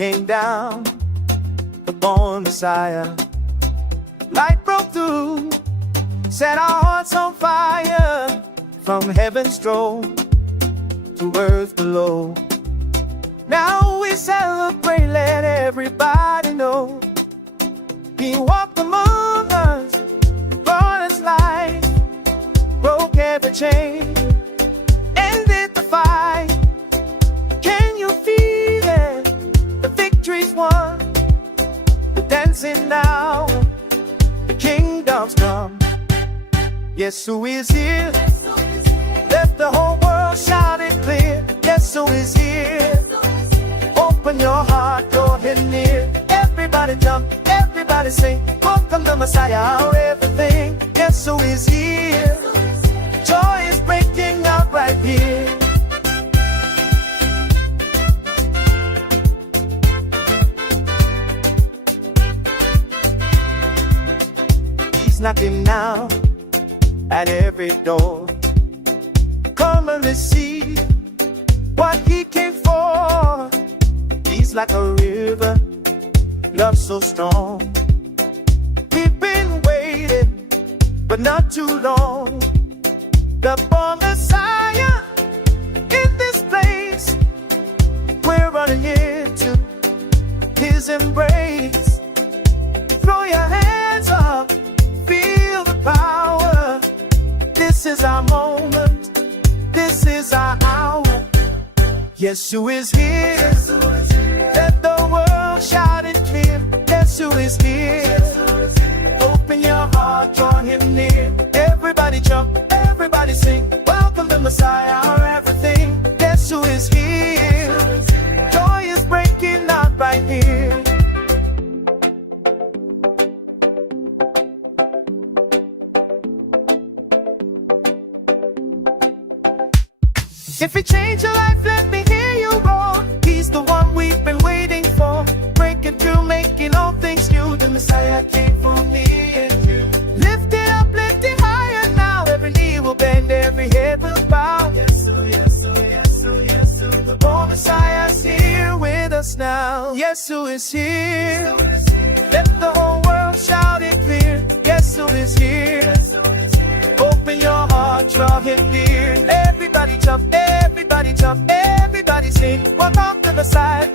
came down, the born Messiah. Light broke through, set our hearts on fire. From heaven's throne to earth below. Now we celebrate, let everybody know. He walked among us, brought us life, broke every chain, ended the fight. Can you feel it? The victory's won, the dancing now, the kingdom's come. YESU is here. Let the whole world shout it clear. YESU is here. Open your heart, go ahead near. Everybody jump, everybody sing. Welcome the Messiah, our everything. YESU is here. Joy is breaking out right here. He's knocking now at every door. Come and receive what he came for. He's like a river, love so strong. We've been waiting, but not too long. The born Messiah in this place. We're running into his embrace. Throw your hands up, feel the power. This is our moment, this is our hour. YESU is here. Let the world shout it clear. YESU is here. Open your heart, draw him near. Everybody jump, everybody sing. Welcome the Messiah, our everything. YESU is here. Joy is breaking out right here. If he changed your life, let me hear you roar. He's the one we've been waiting for. Breaking through, making all things new. The Messiah came for me and you. Lift it up, lift it higher now. Every knee will bend, every head will bow. YESU, YESU, YESU, YESU. The born Messiah's here with us now. YESU is here. Let the whole world shout it clear. YESU is here. Open your heart, draw him near. Everybody jump, everybody sing. Welcome to the side.